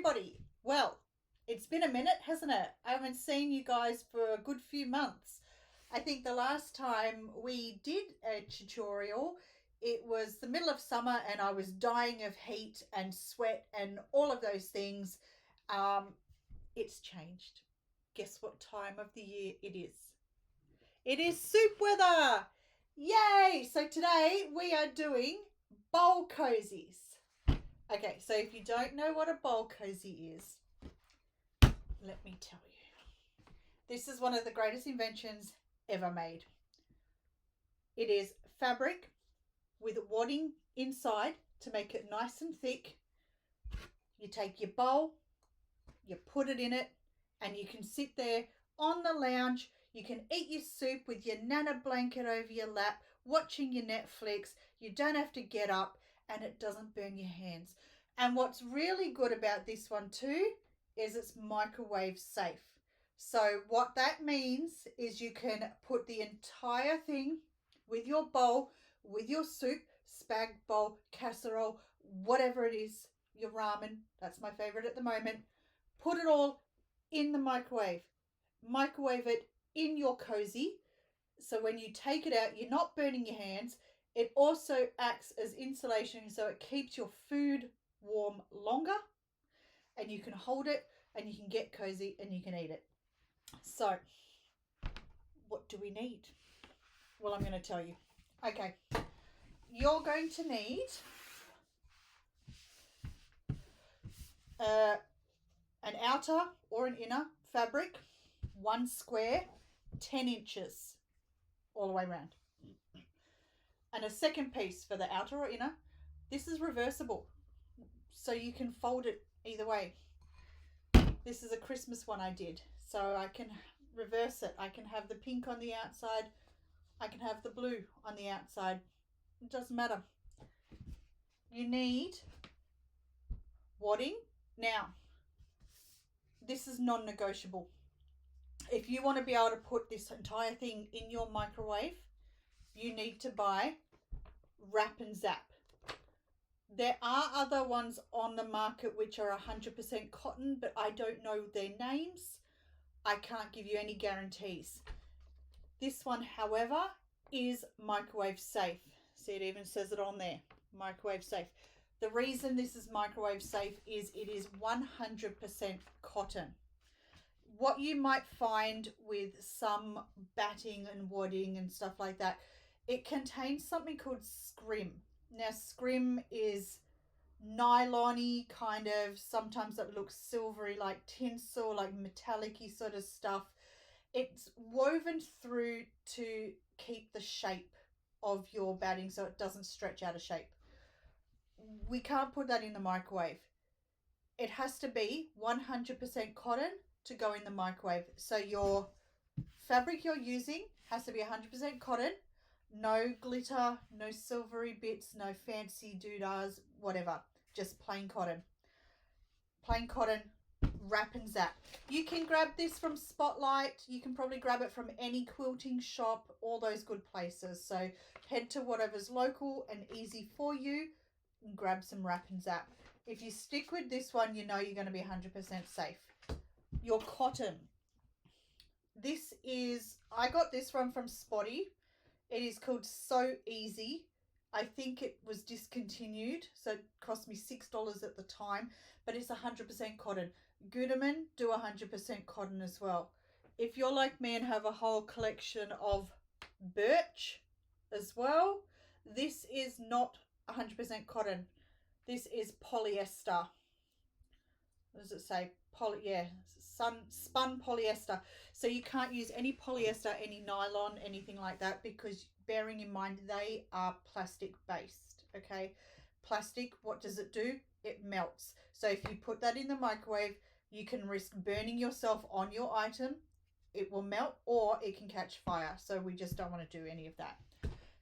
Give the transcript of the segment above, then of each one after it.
everybody. Well, it's been a minute, hasn't it? I haven't seen you guys for a good few months. I think the last time we did a tutorial, it was the middle of summer and I was dying of heat and sweat and all of those things. It's changed. Guess what time of the year it is? It is soup weather! Yay! So today we are doing bowl cozies. Okay, so if you don't know what a bowl cozy is, let me tell you. This is one of the greatest inventions ever made. It is fabric with wadding inside to make it nice and thick. You take your bowl, you put it in it, and you can sit there on the lounge. You can eat your soup with your nana blanket over your lap, watching your Netflix. You don't have to get up and it doesn't burn your hands. And what's really good about this one too is it's microwave safe. So what that means is you can put the entire thing with your bowl, with your soup, spag bowl, casserole, whatever it is, your ramen, that's my favorite at the moment, put it all in the microwave. Microwave it in your cozy. So when you take it out, you're not burning your hands. It also acts as insulation, so it keeps your food warm longer, and you can hold it and you can get cozy and you can eat it. So what do we need? Well, I'm going to tell you. Okay, you're going to need an outer or an inner fabric, 1 square, 10 inches all the way around, and a second piece for the outer or inner. This is reversible, so you can fold it either way. This is a Christmas one I did, so I can reverse it. I can have the pink on the outside, I can have the blue on the outside. It doesn't matter. You need wadding. Now, this is non-negotiable. If you want to be able to put this entire thing in your microwave, you need to buy Wrap and Zap. There are other ones on the market which are 100% cotton, but I don't know their names. I can't give you any guarantees. This one, however, is microwave safe. See, it even says it on there, microwave safe. The reason this is microwave safe is it is 100% cotton. What you might find with some batting and wadding and stuff like that, it contains something called scrim. Now, scrim is nylon-y kind of, sometimes it looks silvery like tinsel, like metallic-y sort of stuff. It's woven through to keep the shape of your batting so it doesn't stretch out of shape. We can't put that in the microwave. It has to be 100% cotton to go in the microwave. So your fabric you're using has to be 100% cotton. No glitter, no silvery bits, no fancy doodahs, whatever. Just plain cotton. Plain cotton, Wrap and Zap. You can grab this from Spotlight. You can probably grab it from any quilting shop, all those good places. So head to whatever's local and easy for you and grab some Wrap and Zap. If you stick with this one, you know you're going to be 100% safe. Your cotton. This is, I got this one from Spotty. It is called So Easy. I think it was discontinued, so it cost me $6 at the time, but it's 100% cotton. Gooderman do 100% cotton as well. If you're like me and have a whole collection of birch as well, this is not 100% cotton. This is polyester. What does it say? Spun polyester. So you can't use any polyester, any nylon, anything like that, because bearing in mind they are plastic based. Okay, plastic, what does it do? It melts. So if you put that in the microwave, you can risk burning yourself on your item. It will melt or it can catch fire. So we just don't want to do any of that.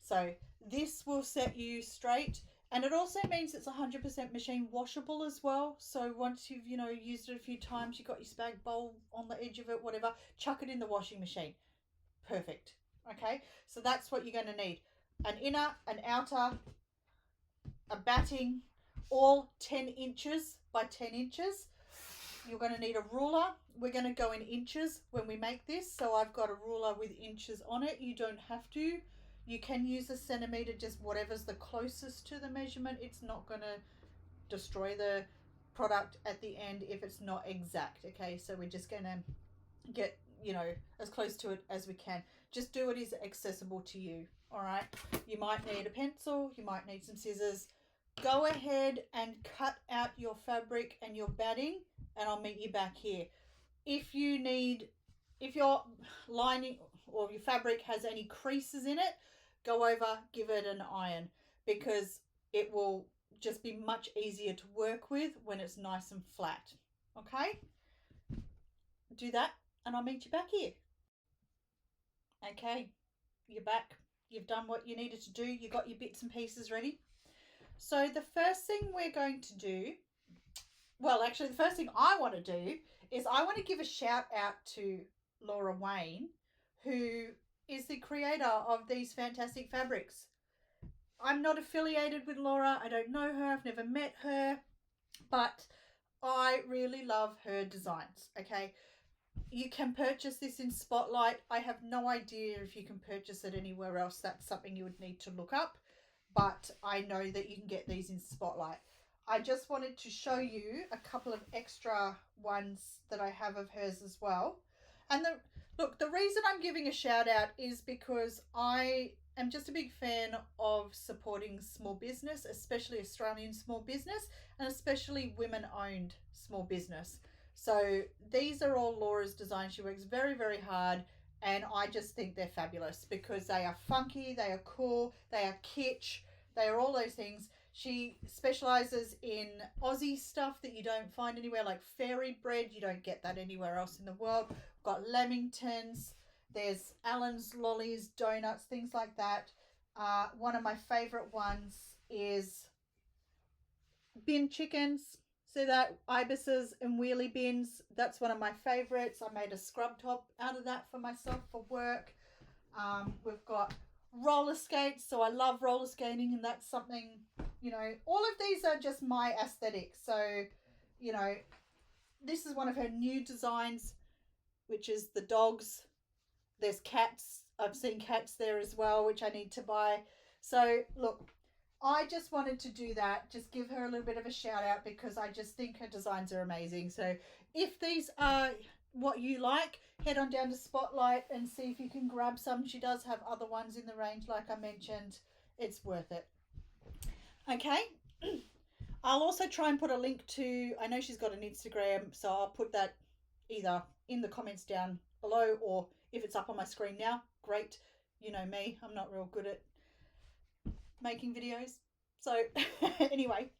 So this will set you straight. And it also means it's 100% machine washable as well. So once you've, used it a few times, you've got your spag bowl on the edge of it, whatever, chuck it in the washing machine. Perfect. Okay, so that's what you're going to need. An inner, an outer, a batting, all 10 inches by 10 inches. you're going to need a ruler. We're going to go in inches when we make this. So I've got a ruler with inches on it. You don't have to. You can use a centimeter, just whatever's the closest to the measurement. It's not going to destroy the product at the end if it's not exact. Okay, so we're just going to get, you know, as close to it as we can. Just do what is accessible to you. All right, you might need a pencil, you might need some scissors. Go ahead and cut out your fabric and your batting, and I'll meet you back here. If your lining or your fabric has any creases in it, go over, give it an iron, because it will just be much easier to work with when it's nice and flat. Okay, do that and I'll meet you back here. Okay, you're back. You've done what you needed to do. You got your bits and pieces ready. So the first thing we're going to do, well, actually the first thing I want to do is I want to give a shout out to Laura Wayne, who is the creator of these fantastic fabrics. I'm not affiliated with Laura. I don't know her. I've never met her, but I really love her designs. Okay, you can purchase this in Spotlight. I have no idea if you can purchase it anywhere else. That's something you would need to look up, but I know that you can get these in Spotlight. I just wanted to show you a couple of extra ones that I have of hers as well. And the reason I'm giving a shout out is because I am just a big fan of supporting small business, especially Australian small business, and especially women-owned small business. So these are all Laura's designs. She works very, very hard, and I just think they're fabulous because they are funky, they are cool, they are kitsch, they are all those things. She specializes in Aussie stuff that you don't find anywhere, like fairy bread. You don't get that anywhere else in the world. We've got lamingtons, there's Allen's lollies, donuts, things like that. One of my favorite ones is bin chickens. See that? Ibises and wheelie bins. That's one of my favorites. I made a scrub top out of that for myself for work. We've got roller skates. So I love roller skating, and that's something, you know, all of these are just my aesthetic. So, you know, this is one of her new designs, which is the dogs. There's cats. I've seen cats there as well, which I need to buy. So look, I just wanted to do that, just give her a little bit of a shout out because I just think her designs are amazing. So if these are what you like, head on down to Spotlight and see if you can grab some. She does have other ones in the range, like I mentioned. It's worth it. Okay. I'll also try and put a link to, I know she's got an Instagram, so I'll put that either in the comments down below, or if it's up on my screen now, great. You know me, I'm not real good at making videos. So anyway,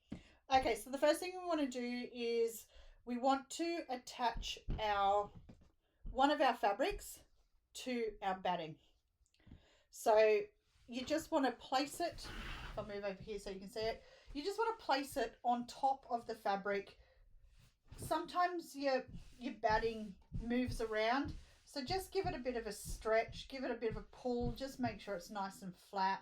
okay, so the first thing we want to do is we want to attach one of our fabrics to our batting. So you just want to place it, I'll move over here so you can see it. You just want to place it on top of the fabric. Sometimes your batting moves around, so just give it a bit of a stretch, give it a bit of a pull, just make sure it's nice and flat,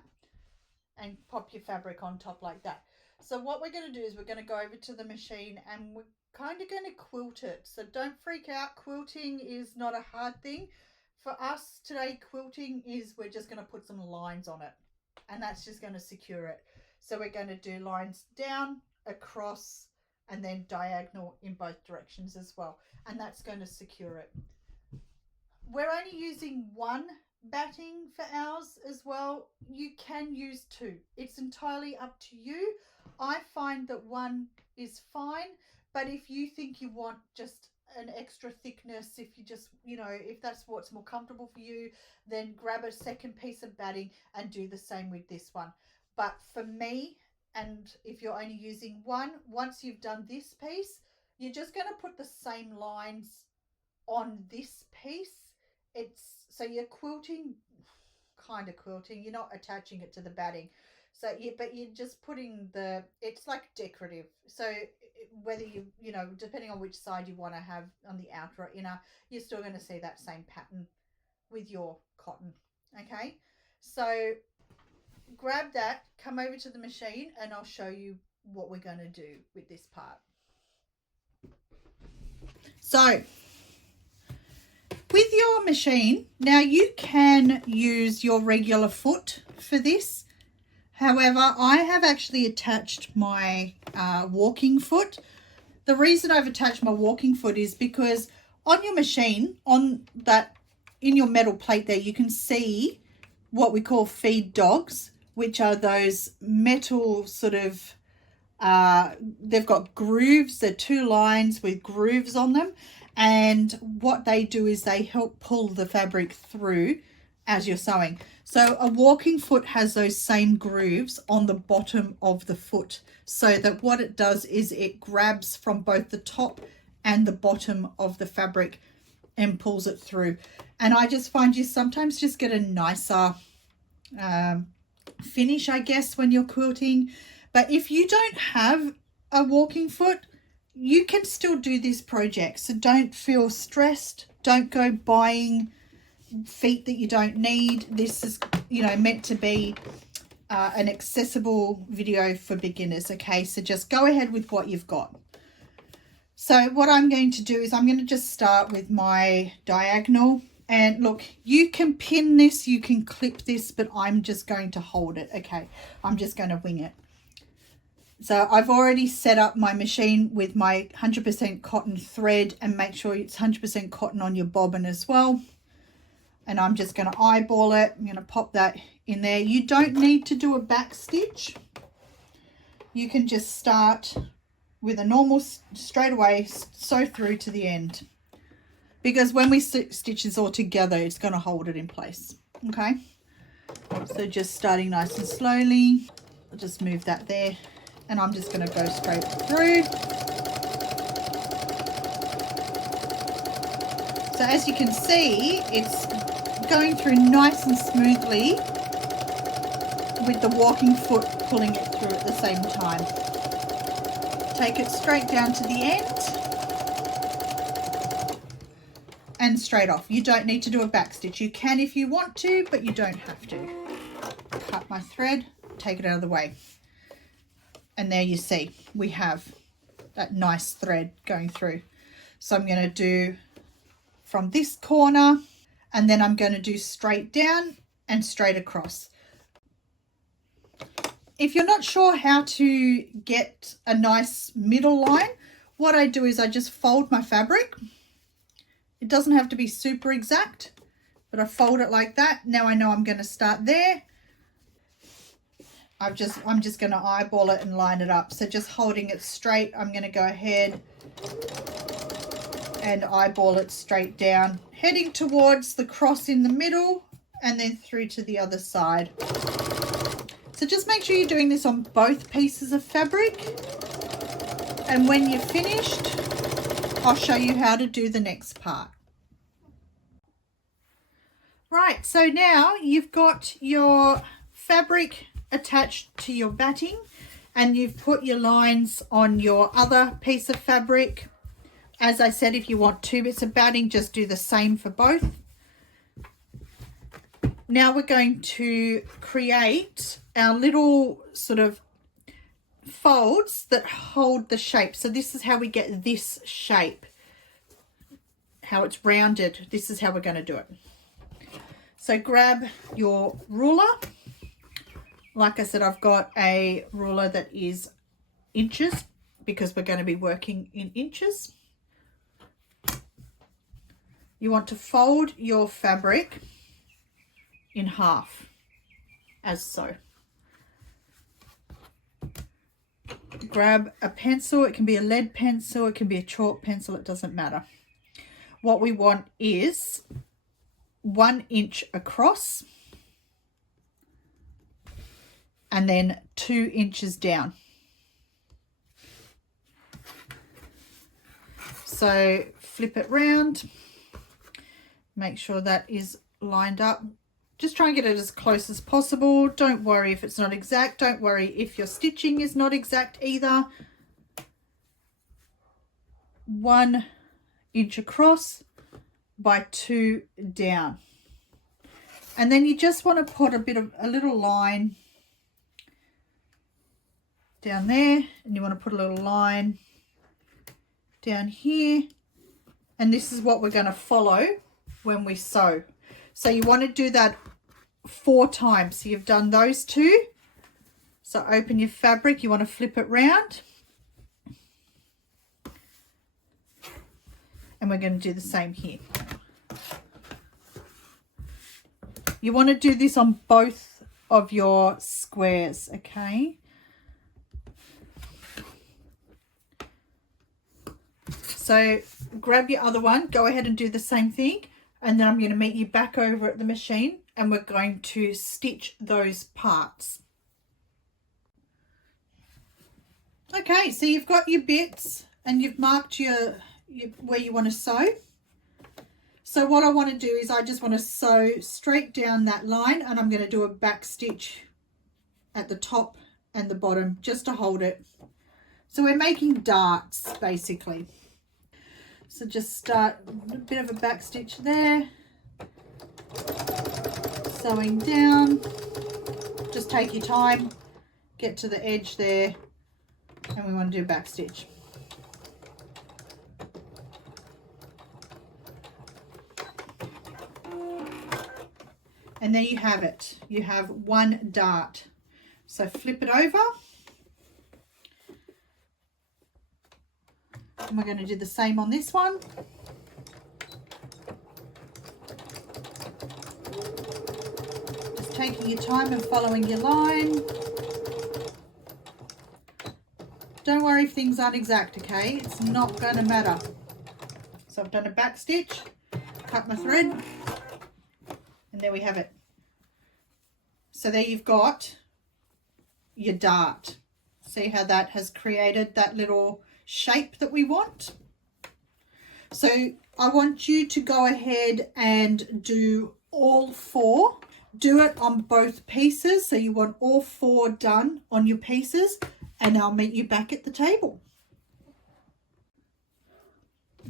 and pop your fabric on top like that. So what we're going to do is we're going to go over to the machine and we're kind of going to quilt it. So don't freak out. Quilting is not a hard thing. For us today, quilting is we're just going to put some lines on it, and that's just going to secure it. So we're going to do lines down, across, and then diagonal in both directions as well. And that's going to secure it. We're only using one batting for ours as well. You can use two. It's entirely up to you. I find that one is fine, but if you think you want just an extra thickness, if you just, you know, if that's what's more comfortable for you, then grab a second piece of batting and do the same with this one. But for me, and if you're only using one, once you've done this piece, you're just going to put the same lines on this piece. So you're quilting, kind of quilting. You're not attaching it to the batting. So but you're just putting it's like decorative. So whether you know, depending on which side you want to have on the outer or inner, you're still going to see that same pattern with your cotton. Okay, so grab that, come over to the machine, and I'll show you what we're going to do with this part. So with your machine, now you can use your regular foot for this. However, I have actually attached my walking foot. The reason I've attached my walking foot is because on your machine, in your metal plate there, you can see what we call feed dogs, which are those metal sort of, they've got grooves. They're 2 lines with grooves on them. And what they do is they help pull the fabric through as you're sewing. So a walking foot has those same grooves on the bottom of the foot, so that what it does is it grabs from both the top and the bottom of the fabric and pulls it through. And I just find you sometimes just get a nicer finish, I guess, when you're quilting. But if you don't have a walking foot, you can still do this project. So don't feel stressed. Don't go buying feet that you don't need. This is, you know, meant to be an accessible video for beginners. Okay, so just go ahead with what you've got. So what I'm going to do is I'm going to just start with my diagonal. And look, you can pin this, you can clip this, but I'm just going to hold it. Okay, I'm just going to wing it. So I've already set up my machine with my 100% cotton thread, and make sure it's 100% cotton on your bobbin as well. And I'm just going to eyeball it. I'm going to pop that in there. You don't need to do a back stitch. You can just start with a normal straight away, sew through to the end. Because when we stitch this all together, it's going to hold it in place. Okay. So just starting nice and slowly. I'll just move that there. And I'm just going to go straight through. So as you can see, it's going through nice and smoothly with the walking foot pulling it through at the same time. Take it straight down to the end and straight off. You don't need to do a back stitch. You can if you want to, but you don't have to. Cut my thread, take it out of the way. And there you see, we have that nice thread going through. So I'm going to do from this corner, and then I'm going to do straight down and straight across. If you're not sure how to get a nice middle line, what I do is I just fold my fabric. It doesn't have to be super exact, but I fold it like that. Now I know I'm going to start there. I'm just going to eyeball it and line it up. So just holding it straight, I'm going to go ahead and eyeball it straight down, heading towards the cross in the middle and then through to the other side. So just make sure you're doing this on both pieces of fabric. And when you're finished, I'll show you how to do the next part. Right, so now you've got your fabric attached to your batting, and you've put your lines on your other piece of fabric. As I said, if you want 2 bits of batting, just do the same for both. Now we're going to create our little sort of folds that hold the shape. So this is how we get this shape, how it's rounded. This is how we're going to do it. So grab your ruler. Like I said, I've got a ruler that is inches because we're going to be working in inches. You want to fold your fabric in half, as so. Grab a pencil. It can be a lead pencil, it can be a chalk pencil, it doesn't matter. What we want is 1 inch across and then 2 inches down. So flip it round, make sure that is lined up. Just try and get it as close as possible. Don't worry if it's not exact. Don't worry if your stitching is not exact either. 1 inch across by 2 down. And then you just want to put a little line down there, and you want to put a little line down here And this is what we're going to follow when we sew. So you want to do that 4 times. So you've done those 2. So open your fabric, you want to flip it round. And we're going to do the same here. You want to do this on both of your squares, okay? So grab your other one, go ahead and do the same thing. And then I'm going to meet you back over at the machine and we're going to stitch those parts. Okay, so you've got your bits and you've marked your where you want to sew. So what I want to do is I just want to sew straight down that line, and I'm going to do a back stitch at the top and the bottom just to hold it. So we're making darts basically. So just start a bit of a back stitch there, sewing down, just take your time, get to the edge there, and we want to do a back stitch. And there you have it. You have one dart. So flip it over. And we're going to do the same on this one. Just taking your time and following your line. Don't worry if things aren't exact, okay? It's not going to matter. So I've done a back stitch, cut my thread, and there we have it. So there you've got your dart. See how that has created that little shape that we want? So I want you to go ahead and do all 4. Do it on both pieces. So you want all 4 done on your pieces, and I'll meet you back at the table.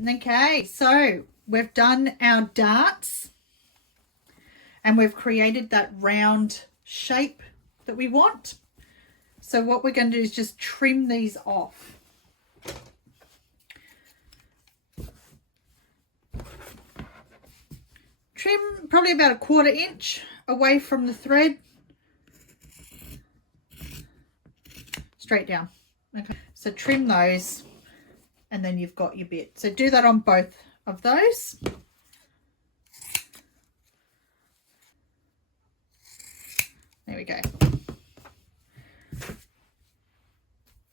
Okay, so we've done our darts and we've created that round shape that we want. So what we're going to do is just trim these off. Trim probably about 1/4 inch away from the thread. Straight down. Okay, so trim those and then you've got your bit. So do that on both of those. There we go.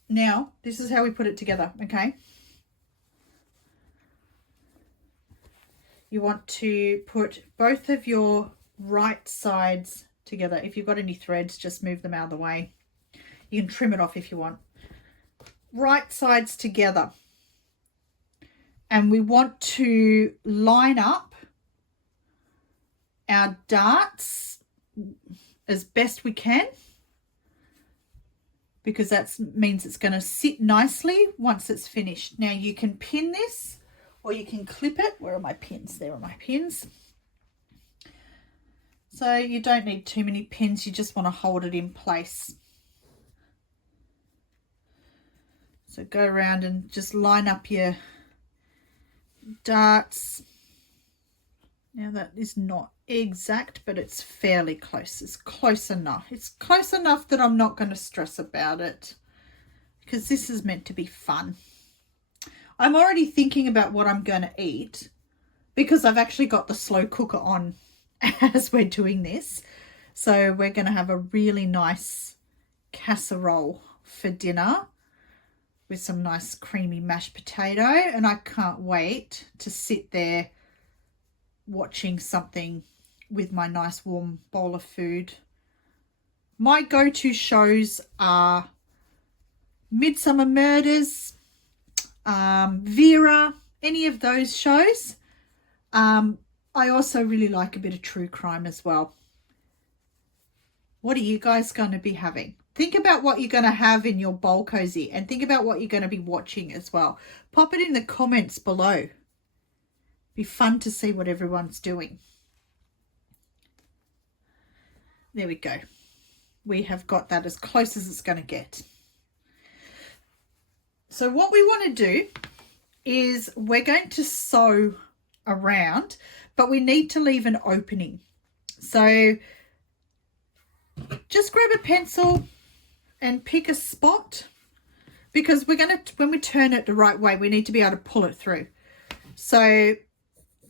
Now, this is how we put it together, okay? You want to put both of your right sides together. If you've got any threads, just move them out of the way. You can trim it off if you want. Right sides together. And we want to line up our darts as best we can, because that means it's going to sit nicely once it's finished. Now you can pin this or you can clip it. Where are my pins? There are my pins. So you don't need too many pins, you just want to hold it in place. So go around and just line up your darts. Now that is not exact, but it's fairly close. It's close enough. It's close enough that I'm not going to stress about it, because this is meant to be fun. I'm already thinking about what I'm going to eat, because I've actually got the slow cooker on as we're doing this. So we're going to have a really nice casserole for dinner with some nice creamy mashed potato, and I can't wait to sit there watching something with my nice warm bowl of food. My go-to shows are Midsummer Murders, Vera, any of those shows. I also really like a bit of true crime as well. What are you guys going to be having? Think about what you're going to have in your bowl, Cozy, and think about what you're going to be watching as well. Pop it in the comments below. Be fun to see what everyone's doing. There we go. We have got that as close as it's going to get. So what we want to do is we're going to sew around, but we need to leave an opening. So just grab a pencil and pick a spot, because we're going to, when we turn it the right way, we need to be able to pull it through. So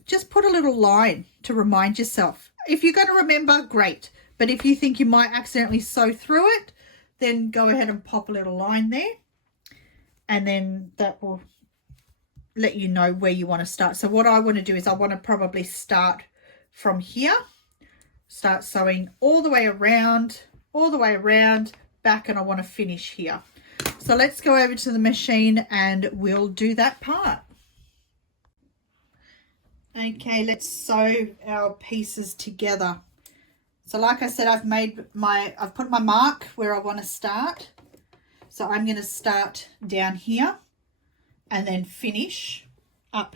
just put a little line to remind yourself. If you're going to remember, great. But if you think you might accidentally sew through it, then go ahead and pop a little line there. And then that will let you know where you want to start. So what I want to do is I want to probably start from here. Start sewing all the way around, back, and I want to finish here. So let's go over to the machine and we'll do that part. Okay, let's sew our pieces together. So like I said, I've put my mark where I want to start. So I'm going to start down here and then finish up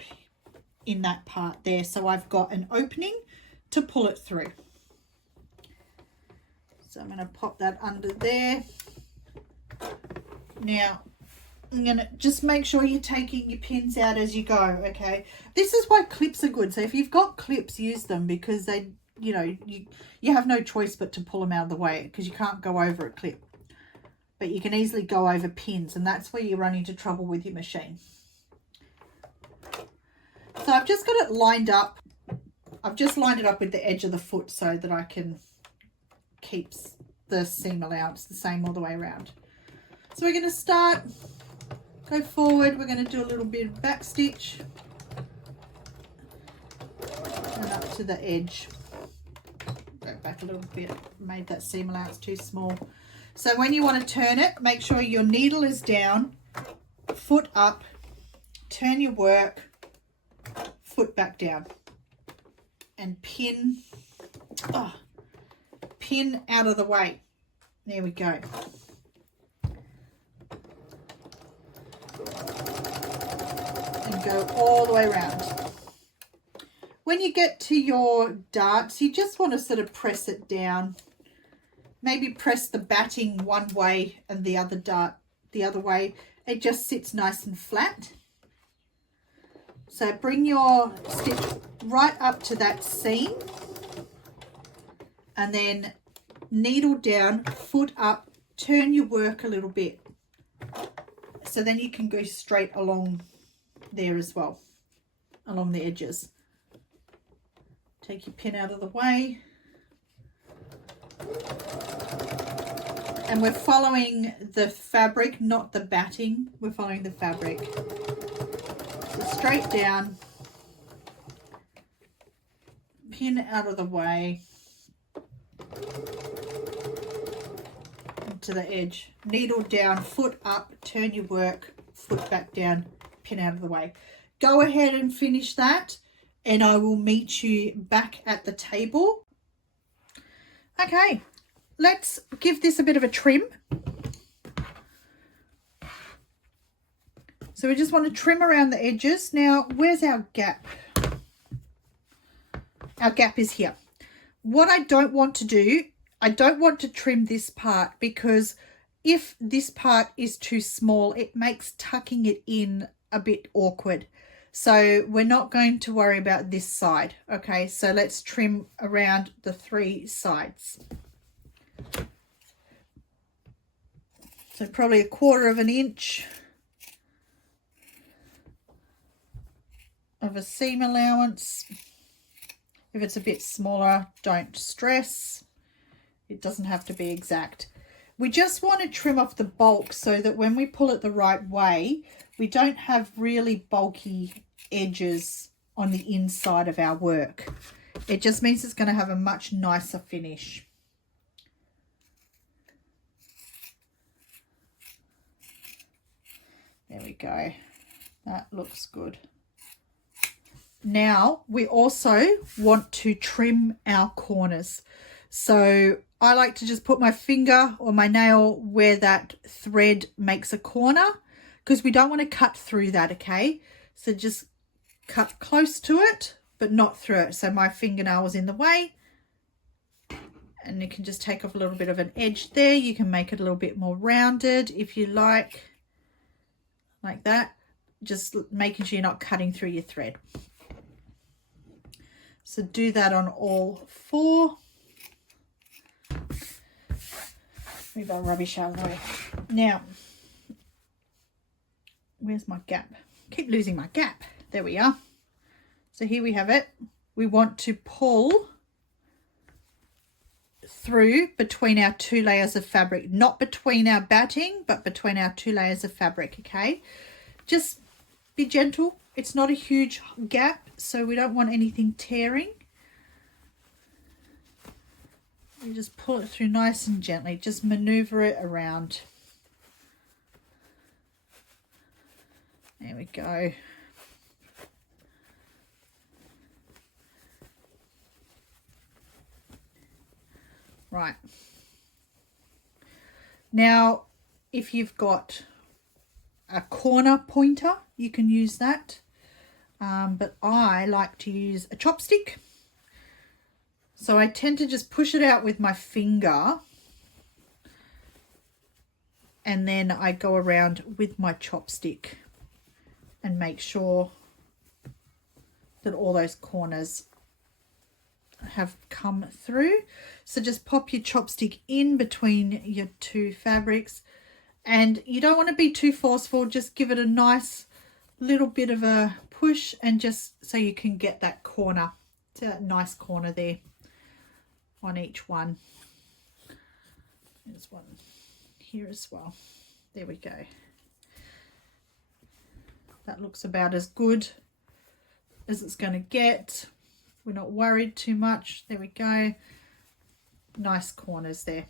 in that part there. So I've got an opening to pull it through. So I'm going to pop that under there. Now, I'm going to just make sure you're taking your pins out as you go, okay? This is why clips are good. So if you've got clips, use them, because they, you know, you have no choice but to pull them out of the way, because you can't go over a clip. But you can easily go over pins, and that's where you run into trouble with your machine. So I've just got it lined up. I've just lined it up with the edge of the foot so that I can keep the seam allowance the same all the way around. So we're going to start, go forward, we're going to do a little bit of back stitch and up to the edge. Go back a little bit, made that seam allowance too small. So when you want to turn it, make sure your needle is down, foot up, turn your work, foot back down, and pin out of the way. There we go. And go all the way around. When you get to your darts, you just want to sort of press it down. Maybe press the batting one way and the other dart the other way. It just sits nice and flat. So bring your stitch right up to that seam and then needle down, foot up, turn your work a little bit. So then you can go straight along there as well, along the edges. Take your pin out of the way. And we're following the fabric, not the batting. We're following the fabric. So straight down, pin out of the way, to the edge, needle down, foot up, turn your work, foot back down, pin out of the way. Go ahead and finish that, and I will meet you back at the table. Okay, let's give this a bit of a trim. So we just want to trim around the edges. Now, where's our gap? Our gap is here. What I don't want to do, I don't want to trim this part, because if this part is too small, it makes tucking it in a bit awkward. So we're not going to worry about this side. Okay, so let's trim around the 3 sides. So probably 1/4 of an inch of a seam allowance. If it's a bit smaller, don't stress. It doesn't have to be exact. We just want to trim off the bulk so that when we pull it the right way, we don't have really bulky edges on the inside of our work. It just means it's going to have a much nicer finish. There we go. That looks good. Now we also want to trim our corners. So I like to just put my finger or my nail where that thread makes a corner, because we don't want to cut through that, okay? So just cut close to it, but not through it. So my fingernail was in the way. And you can just take off a little bit of an edge there. You can make it a little bit more rounded if you like that. just making sure you're not cutting through your thread. So do that on all 4. Move our rubbish out of the way. Now, where's my gap? Keep losing my gap. There we are. So here we have it. We want to pull through between our 2 layers of fabric, not between our batting, but between our 2 layers of fabric. Okay, just be gentle. It's not a huge gap, so we don't want anything tearing. You just pull it through nice and gently, just maneuver it around. There we go. Right. Now, if you've got a corner pointer, you can use that. But I like to use a chopstick. So I tend to just push it out with my finger. And then I go around with my chopstick and make sure that all those corners have come through. So just pop your chopstick in between your 2 fabrics, and you don't want to be too forceful. Just give it a nice little bit of a push, and just so you can get that corner, to that nice corner there on each one. There's one here as well. There we go. That looks about as good as it's going to get. We're not worried too much. There we go. Nice corners there.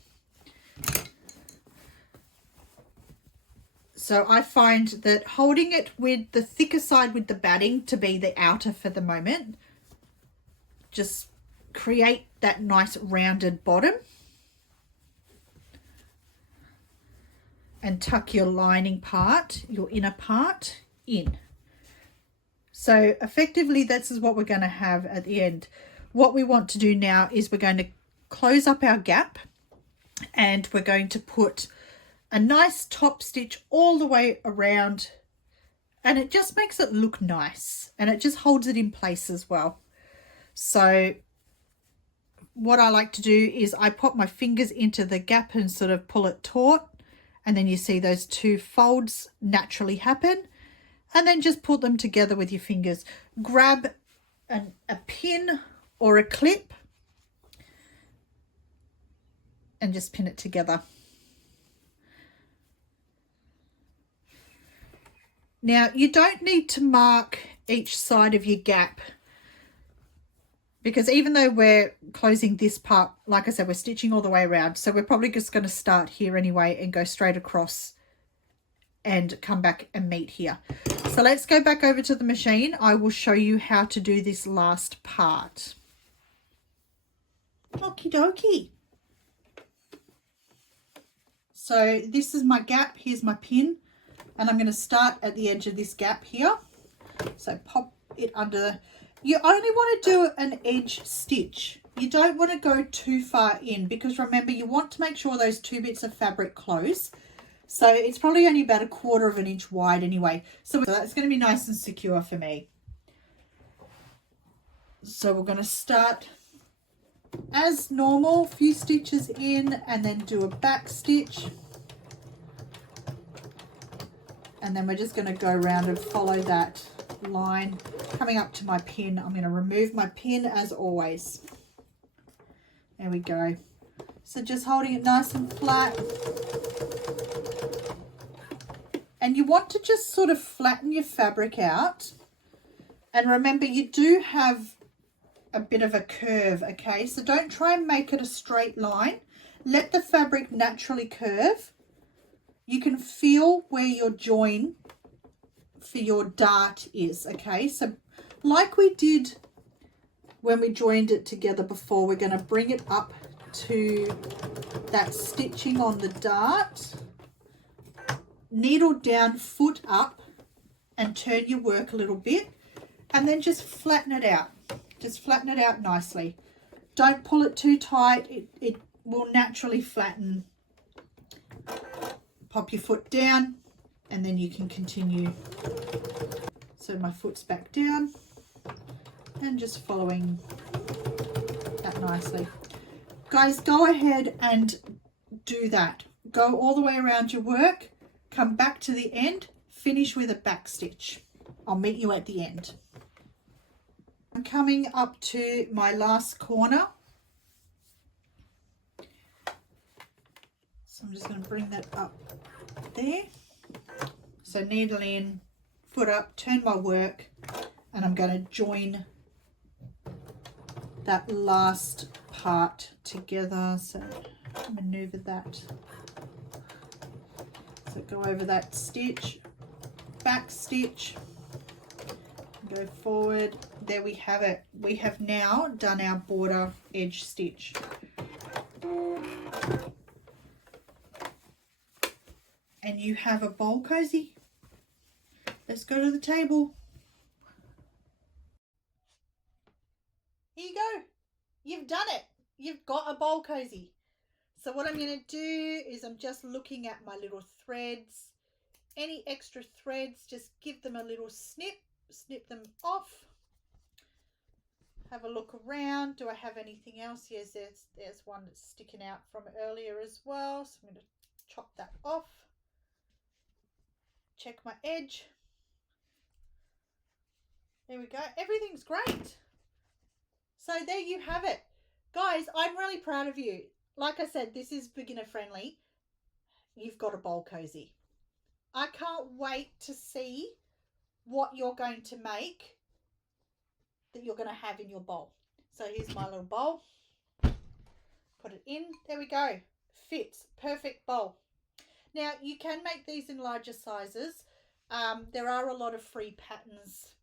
So I find that holding it with the thicker side with the batting to be the outer for the moment, just create that nice rounded bottom. And tuck your lining part, your inner part, in. So effectively, this is what we're going to have at the end. What we want to do now is we're going to close up our gap, and we're going to put a nice top stitch all the way around, and it just makes it look nice, and it just holds it in place as well. So what I like to do is I pop my fingers into the gap and sort of pull it taut, and then you see those 2 folds naturally happen. And then just put them together with your fingers. Grab a pin or a clip and just pin it together. Now, you don't need to mark each side of your gap, because even though we're closing this part, like I said, we're stitching all the way around. So we're probably just going to start here anyway and go straight across and come back and meet here. So let's go back over to the machine. I will show you how to do this last part. Okie dokie. So this is my gap. Here's my pin, and I'm going to start at the edge of this gap here. So pop it under. You only want to do an edge stitch. You don't want to go too far in, because remember, you want to make sure those 2 bits of fabric close. So it's probably only about 1/4 of an inch wide anyway. So that's going to be nice and secure for me. So we're going to start as normal, a few stitches in, and then do a back stitch. And then we're just going to go around and follow that line. Coming up to my pin, I'm going to remove my pin as always. There we go. So just holding it nice and flat. And you want to just sort of flatten your fabric out. And remember, you do have a bit of a curve, okay? So don't try and make it a straight line. Let the fabric naturally curve. You can feel where your join for your dart is, okay? So like we did when we joined it together before, we're going to bring it up to that stitching on the dart. Needle down, foot up, and turn your work a little bit, and then just flatten it out. Just flatten it out nicely. Don't pull it too tight. It will naturally flatten. Pop your foot down, and then you can continue So my foot's back down and just following that nicely. Guys, go ahead and do that. Go all the way around your work, come back to the end, finish with a back stitch. I'll meet you at the end. I'm coming up to my last corner. So I'm just going to bring that up there. So needle in, foot up, turn my work, and I'm going to join that last part together. So maneuver that. So go over that stitch, back stitch, go forward. There we have it. We have now done our border edge stitch. And you have a bowl cozy. Let's go to the table. Here you go. You've done it. You've got a bowl cozy. So what I'm going to do is I'm just looking at my little threads. Any extra threads, just give them a little snip them off. Have a look around. Do I have anything else? Yes, there's one that's sticking out from earlier as well. So I'm going to chop that off. Check my edge. There we go. Everything's great. So there you have it. Guys, I'm really proud of you. Like I said, this is beginner friendly. You've got a bowl cozy. I can't wait to see what you're going to make that you're going to have in your bowl. So here's my little bowl. Put it in. There we go. Fits. Perfect bowl. Now, you can make these in larger sizes. There are a lot of free patterns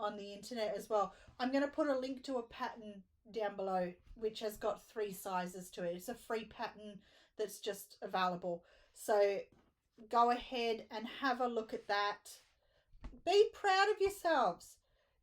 on the internet as well. I'm going to put a link to a pattern down below which has got 3 sizes to it. It's a free pattern that's just available. So go ahead and have a look at that. Be proud of yourselves.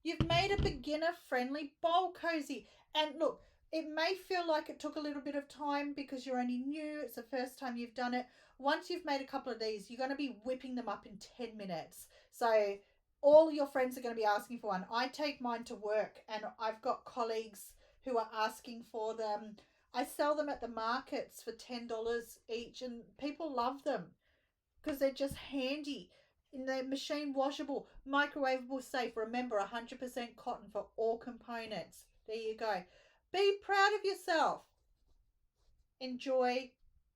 You've made a beginner friendly bowl cozy. And look, it may feel like it took a little bit of time because you're only new. It's the first time you've done it. Once you've made a couple of these, you're going to be whipping them up in 10 minutes. So all your friends are going to be asking for one. I take mine to work and I've got colleagues who are asking for them. I sell them at the markets for $10 each and people love them because they're just handy. And they're machine washable, microwavable, safe. Remember, 100% cotton for all components. There you go. Be proud of yourself. Enjoy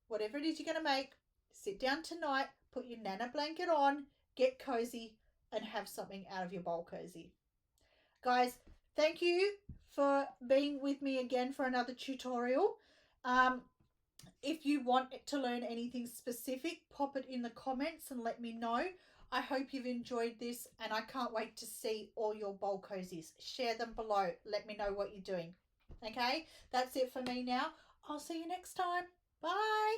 whatever it is you're going to make. Sit down tonight, put your Nana blanket on, get cozy, and have something out of your bowl cozy. Guys, thank you for being with me again for another tutorial. If you want to learn anything specific, pop it in the comments and let me know. I hope you've enjoyed this and I can't wait to see all your bowl cozies. Share them below. Let me know what you're doing. Okay, that's it for me now. I'll see you next time. Bye.